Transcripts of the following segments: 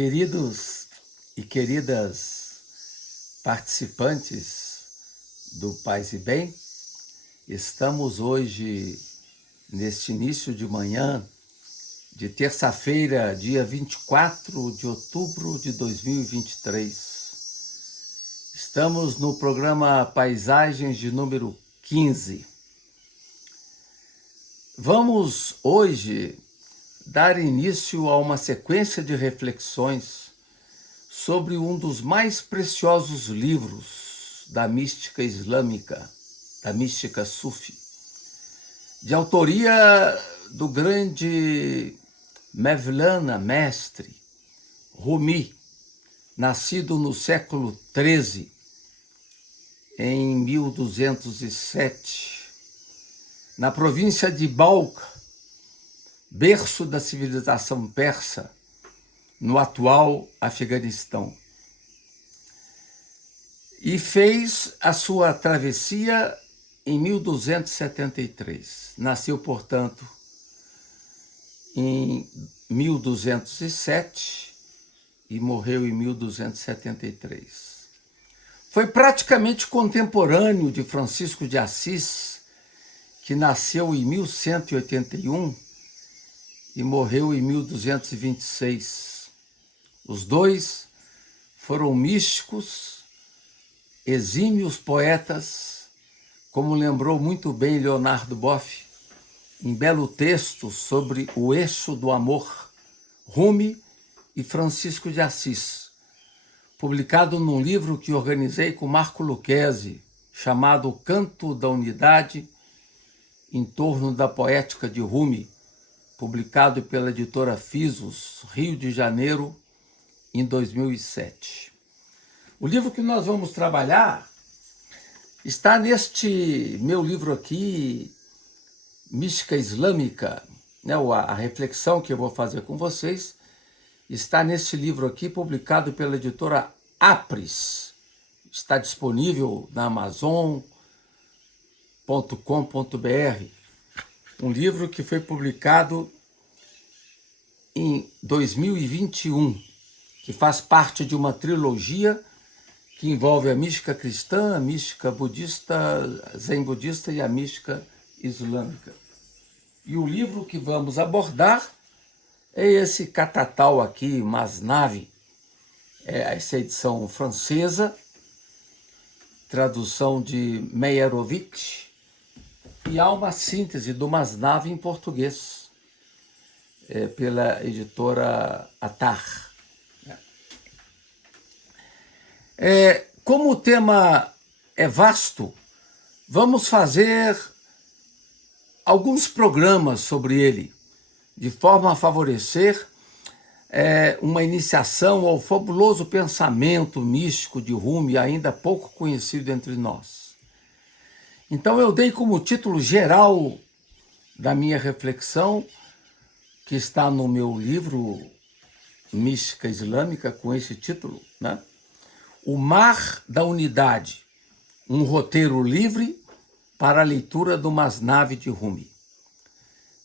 Queridos e queridas participantes do Paz e Bem, estamos hoje, neste início de manhã, de terça-feira, dia 24 de outubro de 2023. Estamos no programa Paisagens de número 15. Vamos hoje dar início a uma sequência de reflexões sobre um dos mais preciosos livros da mística islâmica, da mística Sufi, de autoria do grande Mevlana, mestre, Rumi, nascido no século XIII, em 1207, na província de Balkh, berço da civilização persa, no atual Afeganistão. E fez a sua travessia em 1273. Nasceu, portanto, em 1207 e morreu em 1273. Foi praticamente contemporâneo de Francisco de Assis, que nasceu em 1181 e morreu em 1226. Os dois foram místicos, exímios poetas, como lembrou muito bem Leonardo Boff, em belo texto sobre o eixo do amor, Rumi e Francisco de Assis, publicado num livro que organizei com Marco Lucchesi, chamado Canto da Unidade, em torno da poética de Rumi, publicado pela editora Fisos, Rio de Janeiro, em 2007. O livro que nós vamos trabalhar está neste meu livro aqui, Mística Islâmica, né? A reflexão que eu vou fazer com vocês está neste livro aqui, publicado pela editora Apris. Está disponível na Amazon.com.br. Um livro que foi publicado em 2021, que faz parte de uma trilogia que envolve a mística cristã, a mística budista, zen budista e a mística islâmica. E o livro que vamos abordar é esse catatal aqui, Masnavi, essa edição francesa, tradução de Meyerowitz, e há uma síntese do Masnavi em português, pela editora Attar. Como o tema é vasto, vamos fazer alguns programas sobre ele, de forma a favorecer uma iniciação ao fabuloso pensamento místico de Rumi, ainda pouco conhecido entre nós. Então eu dei como título geral da minha reflexão, que está no meu livro Mística Islâmica, com esse título, né? O Mar da Unidade, um roteiro livre para a leitura do Masnavi de Rumi.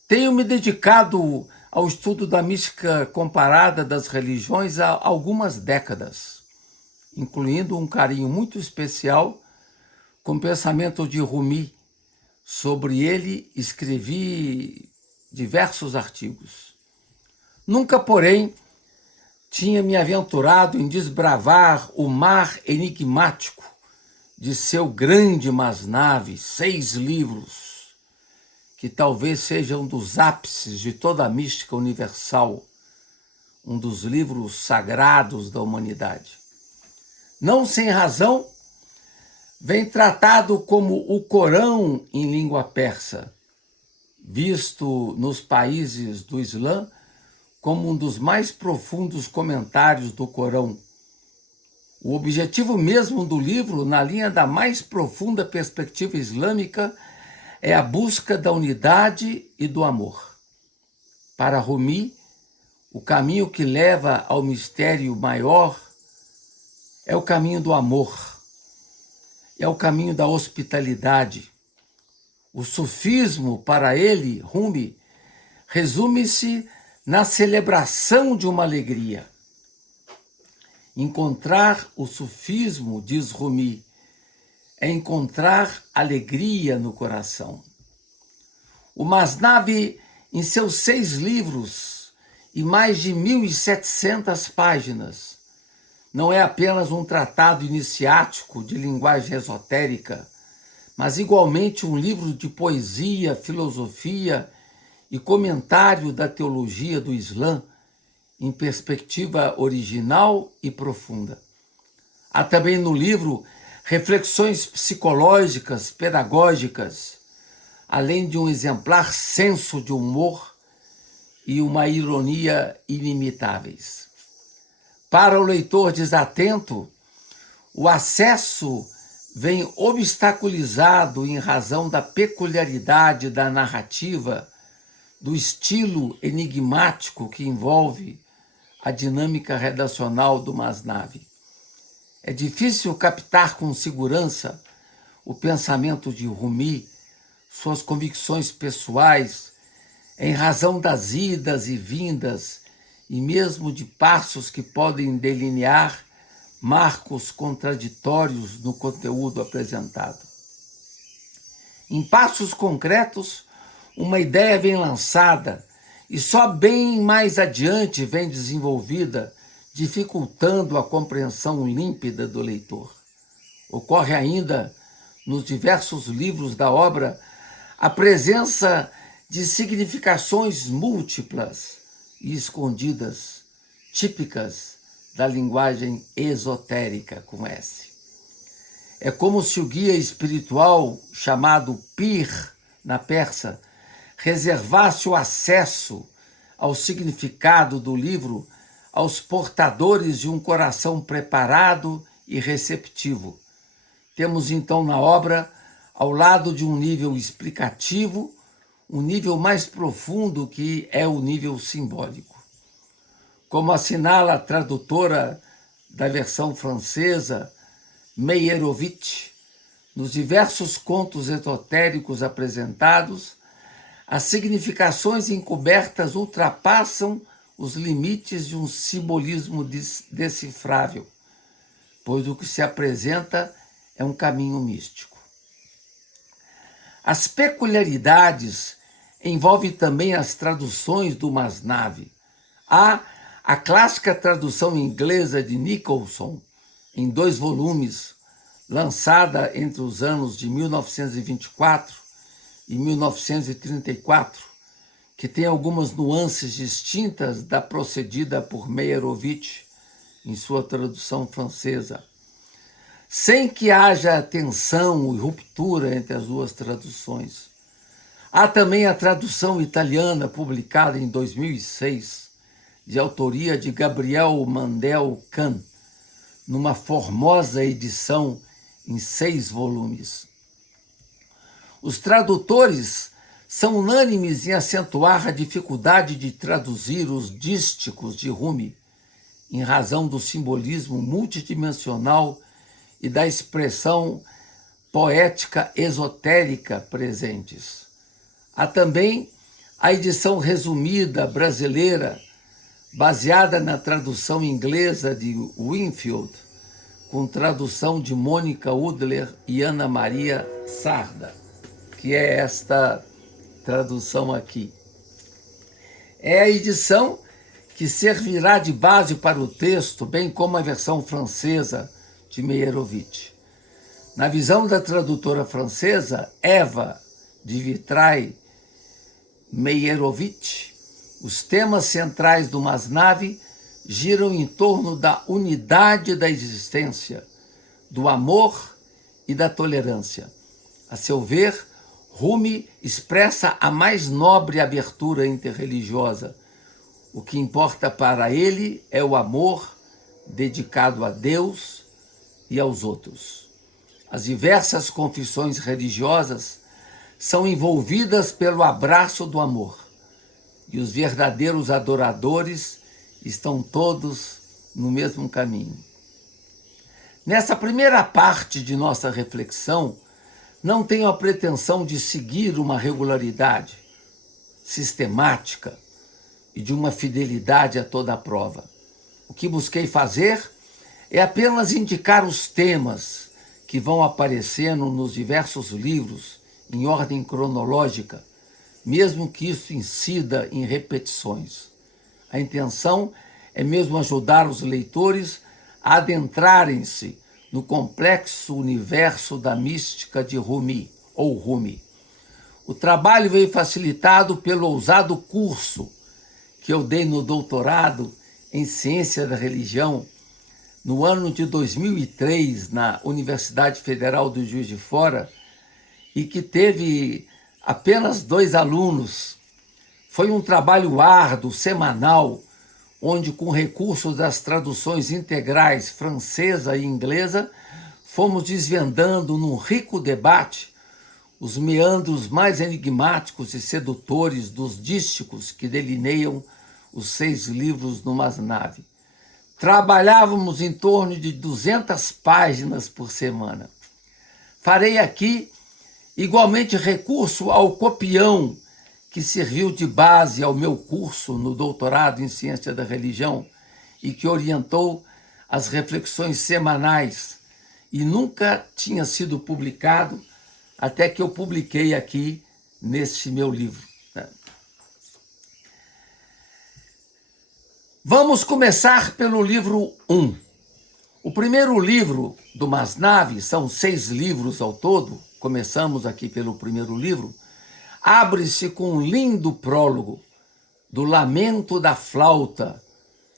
Tenho me dedicado ao estudo da mística comparada das religiões há algumas décadas, incluindo um carinho muito especial com o pensamento de Rumi. Sobre ele escrevi diversos artigos. Nunca, porém, tinha me aventurado em desbravar o mar enigmático de seu grande Masnavi, 6 livros, que talvez seja um dos ápices de toda a mística universal, um dos livros sagrados da humanidade. Não sem razão, vem tratado como o Corão em língua persa, visto nos países do Islã como um dos mais profundos comentários do Corão. O objetivo mesmo do livro, na linha da mais profunda perspectiva islâmica, é a busca da unidade e do amor. Para Rumi, o caminho que leva ao mistério maior é o caminho do amor, é o caminho da hospitalidade. O sufismo, para ele, Rumi, resume-se na celebração de uma alegria. Encontrar o sufismo, diz Rumi, é encontrar alegria no coração. O Masnavi, em seus 6 livros e mais de 1.700 páginas, não é apenas um tratado iniciático de linguagem esotérica, mas igualmente um livro de poesia, filosofia e comentário da teologia do Islã em perspectiva original e profunda. Há também no livro reflexões psicológicas, pedagógicas, além de um exemplar senso de humor e uma ironia inimitáveis. Para o leitor desatento, o acesso vem obstaculizado em razão da peculiaridade da narrativa, do estilo enigmático que envolve a dinâmica redacional do Masnavi. É difícil captar com segurança o pensamento de Rumi, suas convicções pessoais, em razão das idas e vindas e mesmo de passos que podem delinear marcos contraditórios no conteúdo apresentado. Em passos concretos, uma ideia vem lançada e só bem mais adiante vem desenvolvida, dificultando a compreensão límpida do leitor. Ocorre ainda, nos diversos livros da obra, a presença de significações múltiplas e escondidas, típicas da linguagem esotérica, com S. É como se o guia espiritual, chamado Pir, na persa, reservasse o acesso ao significado do livro aos portadores de um coração preparado e receptivo. Temos então na obra, ao lado de um nível explicativo, um nível mais profundo que é o nível simbólico. Como assinala a tradutora da versão francesa, Meyerowitz, nos diversos contos esotéricos apresentados, as significações encobertas ultrapassam os limites de um simbolismo decifrável, pois o que se apresenta é um caminho místico. As peculiaridades envolvem também as traduções do Masnavi. Há a clássica tradução inglesa de Nicholson, em 2 volumes, lançada entre os anos de 1924 e 1934, que tem algumas nuances distintas da procedida por Meyerowitz em sua tradução francesa, sem que haja tensão e ruptura entre as 2 traduções. Há também a tradução italiana, publicada em 2006, de autoria de Gabriel Mandel Kahn, numa formosa edição em 6 volumes. Os tradutores são unânimes em acentuar a dificuldade de traduzir os dísticos de Rumi, em razão do simbolismo multidimensional e da expressão poética esotérica presentes. Há também a edição resumida brasileira, baseada na tradução inglesa de Winfield, com tradução de Mônica Udler e Ana Maria Sarda, que é esta tradução aqui. É a edição que servirá de base para o texto, bem como a versão francesa de Meyerowitz. Na visão da tradutora francesa, Eva de Vitray Meyerowitz, os temas centrais do Masnavi giram em torno da unidade da existência, do amor e da tolerância. A seu ver, Rumi expressa a mais nobre abertura interreligiosa. O que importa para ele é o amor dedicado a Deus e aos outros. As diversas confissões religiosas são envolvidas pelo abraço do amor, e os verdadeiros adoradores estão todos no mesmo caminho. Nessa primeira parte de nossa reflexão, não tenho a pretensão de seguir uma regularidade sistemática e de uma fidelidade a toda a prova. O que busquei fazer é apenas indicar os temas que vão aparecendo nos diversos livros em ordem cronológica, mesmo que isso incida em repetições. A intenção é mesmo ajudar os leitores a adentrarem-se no complexo universo da mística de Rumi, ou Rumi. O trabalho veio facilitado pelo ousado curso que eu dei no doutorado em Ciência da Religião no ano de 2003 na Universidade Federal do Juiz de Fora e que teve apenas 2 alunos. Foi um trabalho árduo, semanal, onde, com recursos das traduções integrais francesa e inglesa, fomos desvendando num rico debate os meandros mais enigmáticos e sedutores dos dísticos que delineiam os 6 livros do Masnavi. Trabalhávamos em torno de 200 páginas por semana. Farei aqui igualmente recurso ao copião que serviu de base ao meu curso no doutorado em Ciência da Religião e que orientou as reflexões semanais e nunca tinha sido publicado até que eu publiquei aqui neste meu livro. Vamos começar pelo livro 1. O primeiro livro do Masnavi, são 6 livros ao todo, começamos aqui pelo primeiro livro, abre-se com um lindo prólogo do Lamento da Flauta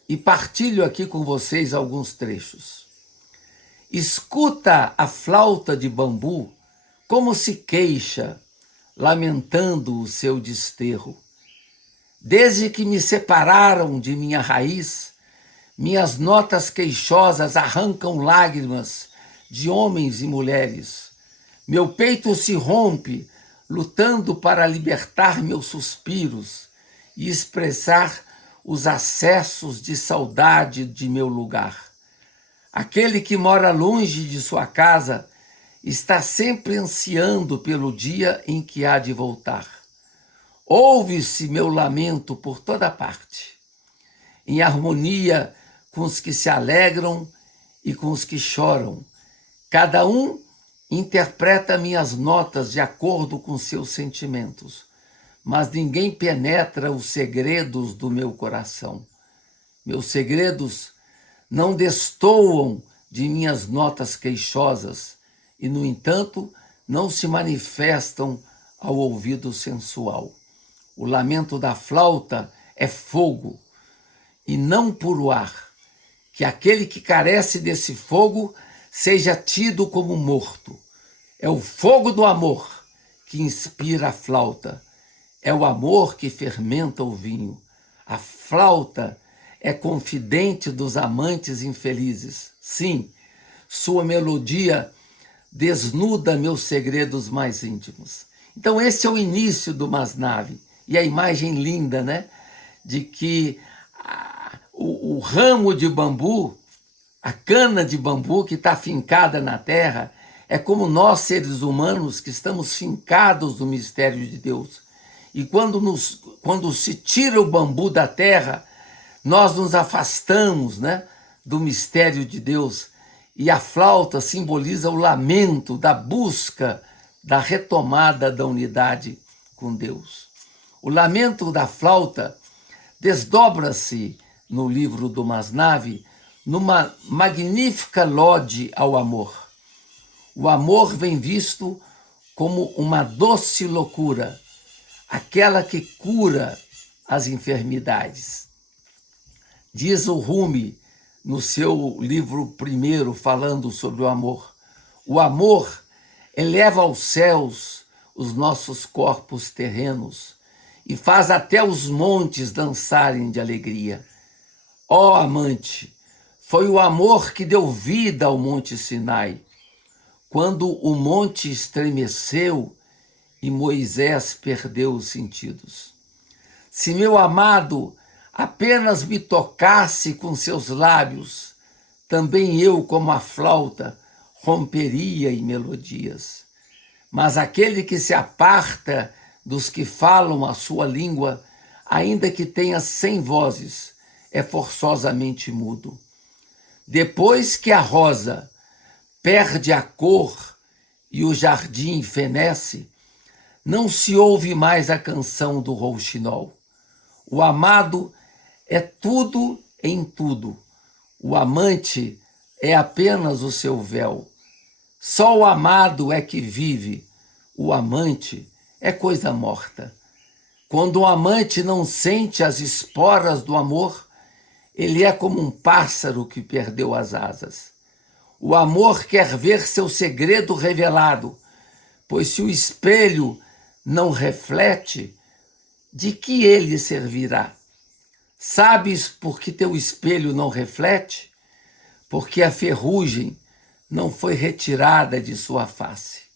e partilho aqui com vocês alguns trechos. Escuta a flauta de bambu como se queixa, lamentando o seu desterro. Desde que me separaram de minha raiz, minhas notas queixosas arrancam lágrimas de homens e mulheres. Meu peito se rompe, lutando para libertar meus suspiros e expressar os acessos de saudade de meu lugar. Aquele que mora longe de sua casa está sempre ansiando pelo dia em que há de voltar. Ouve-se meu lamento por toda parte, em harmonia com os que se alegram e com os que choram. Cada um interpreta minhas notas de acordo com seus sentimentos, mas ninguém penetra os segredos do meu coração. Meus segredos não destoam de minhas notas queixosas e, no entanto, não se manifestam ao ouvido sensual. O lamento da flauta é fogo e não puro ar. Que aquele que carece desse fogo seja tido como morto. É o fogo do amor que inspira a flauta. É o amor que fermenta o vinho. A flauta é confidente dos amantes infelizes. Sim, sua melodia desnuda meus segredos mais íntimos. Então esse é o início do Masnavi. E a imagem linda, né? De que o ramo de bambu, a cana de bambu que está fincada na terra, é como nós, seres humanos, que estamos fincados no mistério de Deus. E quando se tira o bambu da terra, nós nos afastamos, né, do mistério de Deus. E a flauta simboliza o lamento da busca, da retomada da unidade com Deus. O lamento da flauta desdobra-se no livro do Masnavi numa magnífica lode ao amor. O amor vem visto como uma doce loucura, aquela que cura as enfermidades. Diz o Rumi, no seu livro primeiro, falando sobre o amor eleva aos céus os nossos corpos terrenos e faz até os montes dançarem de alegria. Ó amante, foi o amor que deu vida ao monte Sinai, quando o monte estremeceu e Moisés perdeu os sentidos. Se meu amado apenas me tocasse com seus lábios, também eu, como a flauta, romperia em melodias. Mas aquele que se aparta dos que falam a sua língua, ainda que tenha 100 vozes, é forçosamente mudo. Depois que a rosa perde a cor e o jardim fenece, não se ouve mais a canção do rouxinol. O amado é tudo em tudo. O amante é apenas o seu véu. Só o amado é que vive. O amante é coisa morta. Quando o amante não sente as esporas do amor, ele é como um pássaro que perdeu as asas. O amor quer ver seu segredo revelado, pois se o espelho não reflete, de que ele servirá? Sabes por que teu espelho não reflete? Porque a ferrugem não foi retirada de sua face.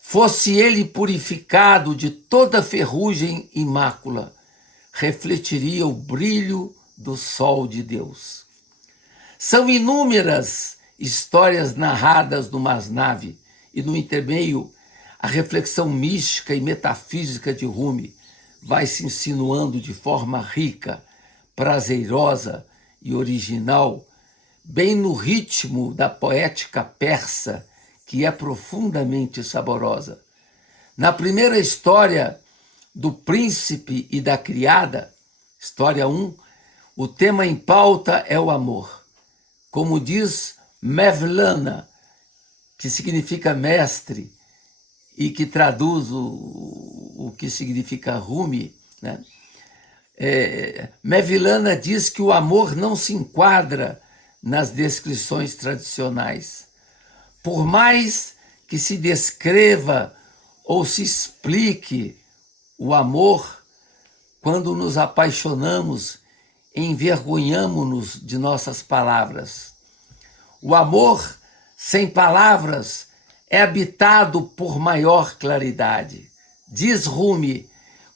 Fosse ele purificado de toda ferrugem e mácula, refletiria o brilho do sol de Deus. São inúmeras histórias narradas no Masnavi e no intermeio a reflexão mística e metafísica de Rumi vai se insinuando de forma rica, prazerosa e original, bem no ritmo da poética persa, que é profundamente saborosa. Na primeira história do príncipe e da criada, história 1, o tema em pauta é o amor. Como diz Mevlana, que significa mestre e que traduz o que significa Rumi, né? Mevlana diz que o amor não se enquadra nas descrições tradicionais. Por mais que se descreva ou se explique o amor, quando nos apaixonamos, envergonhamo-nos de nossas palavras. O amor, sem palavras, é habitado por maior claridade. Diz Rumi,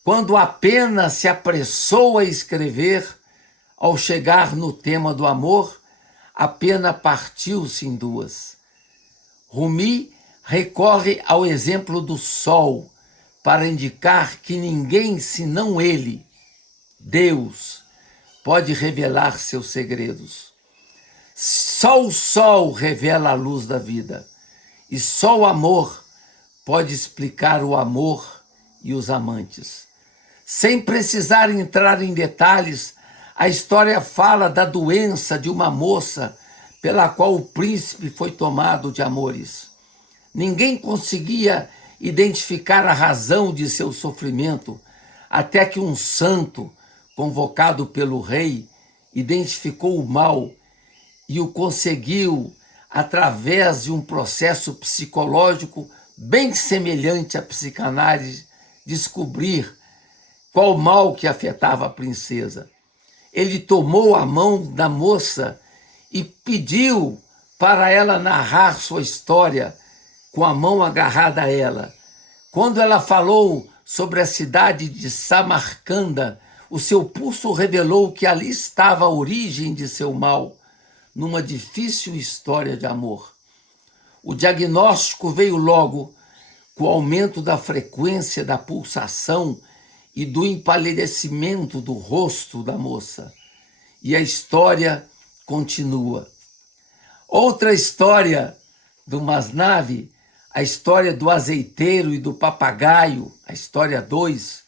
quando a pena se apressou a escrever, ao chegar no tema do amor, a pena partiu-se em duas. Rumi recorre ao exemplo do sol para indicar que ninguém senão ele, Deus, pode revelar seus segredos. Só o sol revela a luz da vida, e só o amor pode explicar o amor e os amantes. Sem precisar entrar em detalhes, a história fala da doença de uma moça pela qual o príncipe foi tomado de amores. Ninguém conseguia identificar a razão de seu sofrimento, até que um santo, convocado pelo rei, identificou o mal e o conseguiu, através de um processo psicológico bem semelhante à psicanálise, descobrir qual mal que afetava a princesa. Ele tomou a mão da moça e pediu para ela narrar sua história com a mão agarrada a ela. Quando ela falou sobre a cidade de Samarcanda, o seu pulso revelou que ali estava a origem de seu mal, numa difícil história de amor. O diagnóstico veio logo, com o aumento da frequência da pulsação e do empalidecimento do rosto da moça. E a história continua. Outra história do Masnavi, a história do azeiteiro e do papagaio, a história 2,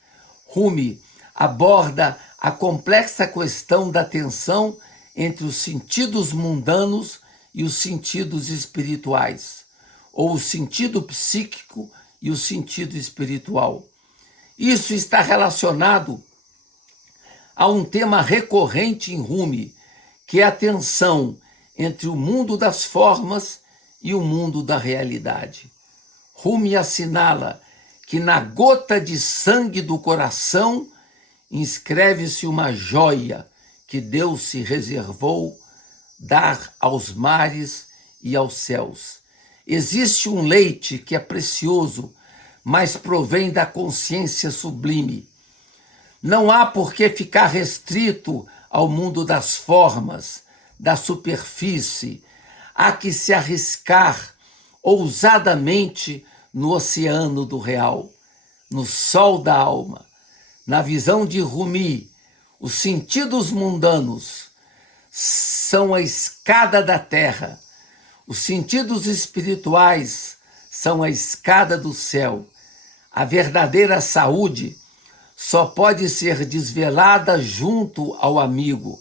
Rumi aborda a complexa questão da tensão entre os sentidos mundanos e os sentidos espirituais, ou o sentido psíquico e o sentido espiritual. Isso está relacionado a um tema recorrente em Rumi, que é a tensão entre o mundo das formas e o mundo da realidade. Rumi assinala que na gota de sangue do coração inscreve-se uma joia que Deus se reservou dar aos mares e aos céus. Existe um leite que é precioso, mas provém da consciência sublime. Não há por que ficar restrito ao mundo das formas, da superfície. Há que se arriscar ousadamente no oceano do real, no sol da alma. Na visão de Rumi, os sentidos mundanos são a escada da terra. Os sentidos espirituais são a escada do céu. A verdadeira saúde só pode ser desvelada junto ao amigo.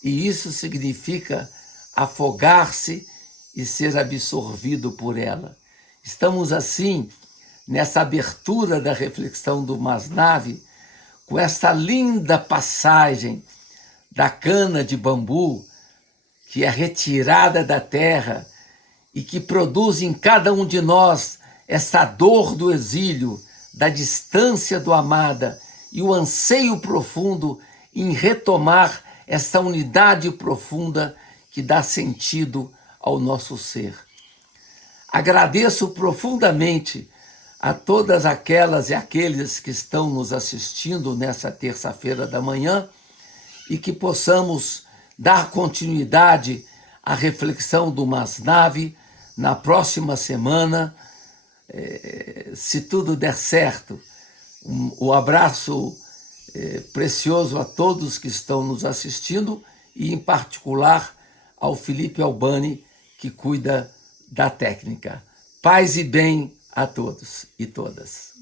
E isso significa afogar-se e ser absorvido por ela. Estamos assim, nessa abertura da reflexão do Masnavi, com essa linda passagem da cana de bambu, que é retirada da terra e que produz em cada um de nós essa dor do exílio, da distância do amada e o anseio profundo em retomar essa unidade profunda que dá sentido ao nosso ser. Agradeço profundamente a todas aquelas e aqueles que estão nos assistindo nessa terça-feira da manhã e que possamos dar continuidade à reflexão do Masnavi na próxima semana, se tudo der certo. O abraço precioso a todos que estão nos assistindo e, em particular, ao Felipe Albani, que cuida da técnica. Paz e bem a todos e todas.